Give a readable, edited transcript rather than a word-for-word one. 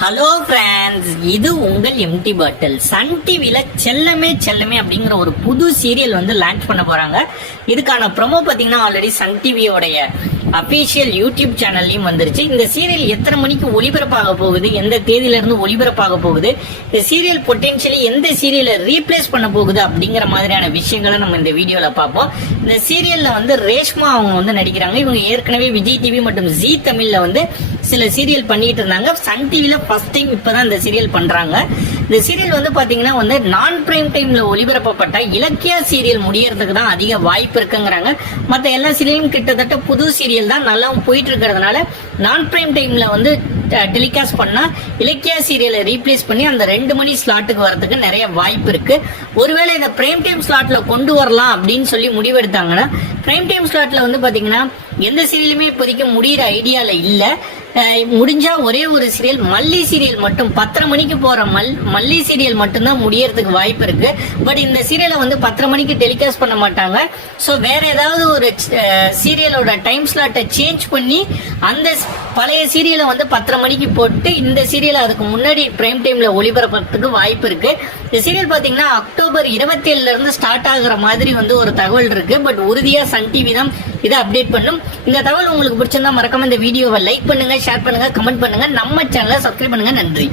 Hello friends, இது உங்கள் empty பாட்டில். Sun டிவில செல்லமே செல்லமே அப்படிங்கிற ஒரு புது சீரியல் வந்து லான்ச் பண்ண போறாங்க. இதுக்கான ப்ரோமோ பாத்தீங்கன்னா ஆல்ரெடி சன் டிவியோடைய அபிஷியல் யூடியூப் சேனல்லையும் வந்துருச்சு. இந்த சீரியல் எத்தனை மணிக்கு ஒளிபரப்பாக போகுது, எந்த தேதியில இருந்து ஒளிபரப்பாக போகுது, இந்த சீரியல் பொட்டென்ஷியலி எந்த சீரியலை ரீப்ளேஸ் பண்ண போகுது அப்படிங்கிற மாதிரியான விஷயங்களை நம்ம இந்த வீடியோல பார்ப்போம். இந்த சீரியல்ல வந்து ரேஷ்மா அவங்க வந்து நடிக்கிறாங்க. இவங்க ஏற்கனவே விஜய் டிவி மற்றும் ஜி தமிழ்ல வந்து சில சீரியல் பண்ணிட்டு இருந்தாங்க. சன் டிவில ஃபர்ஸ்ட் டைம் இப்பதான் இந்த சீரியல் பண்றாங்க. இந்த சீரியல் வந்து பாத்தீங்கன்னா வந்து நான் பிரைம் டைம்ல ஒளிபரப்பப்பட்ட இலக்கிய சீரியல் முடியறதுக்கு தான் அதிக வாய்ப்பு இருக்குங்கிறாங்க. மற்ற எல்லா சீரியலும் கிட்டத்தட்ட புது சீரியல் தான் நல்லா போயிட்டு இருக்கிறதுனால நான் பிரைம் டைம்ல வந்து டெலிகாஸ்ட் பண்ணா இலக்கிய சீரியலை ரீப்ளேஸ் பண்ணி அந்த 2 மணி ஸ்லாட்டுக்கு வரதுக்கு நிறைய வாய்ப்பு இருக்கு. ஒருவேளை இந்த பிரைம் டைம் ஸ்லாட்ல கொண்டு வரலாம் அப்படின்னு சொல்லி முடிவெடுத்தாங்கன்னா பிரைம் டைம் ஸ்லாட்ல வந்து பாத்தீங்கன்னா எந்த சீரியலுமே இப்போதைக்கு முடிகிற ஐடியால இல்ல. முடிஞ்சா ஒரே ஒரு சீரியல் மல்லி சீரியல் மட்டும் 10:30 மணிக்கு போற மல்லி சீரியல் மட்டும்தான் முடியறதுக்கு வாய்ப்பு இருக்கு. பட் இந்த சீரியலை வந்து 10:30 மணிக்கு டெலிகாஸ்ட் பண்ண மாட்டாங்க. ஸோ வேற ஏதாவது ஒரு சீரியலோட டைம் ஸ்லாட்டை சேஞ்ச் பண்ணி அந்த பழைய சீரியலை வந்து 10:30 மணிக்கு போட்டு இந்த சீரியலை அதுக்கு முன்னாடி பிரைம் டைம்ல ஒளிபரப்புறதுக்கு வாய்ப்பு இருக்கு. இந்த சீரியல் பாத்தீங்கன்னா அக்டோபர் 27 இருந்து ஸ்டார்ட் ஆகுற மாதிரி வந்து ஒரு தகவல் இருக்கு. பட் உறுதியா சன் டிவி தான் இதை அப்டேட் பண்ணும். இந்த தகவல் உங்களுக்கு பிடிச்சிருந்தா மறக்காம இந்த வீடியோவை லைக் பண்ணுங்க, ஷேர் பண்ணுங்க, கமெண்ட் பண்ணுங்க, நம்ம சேனலை சப்ஸ்கிரைப் பண்ணுங்க. நன்றி.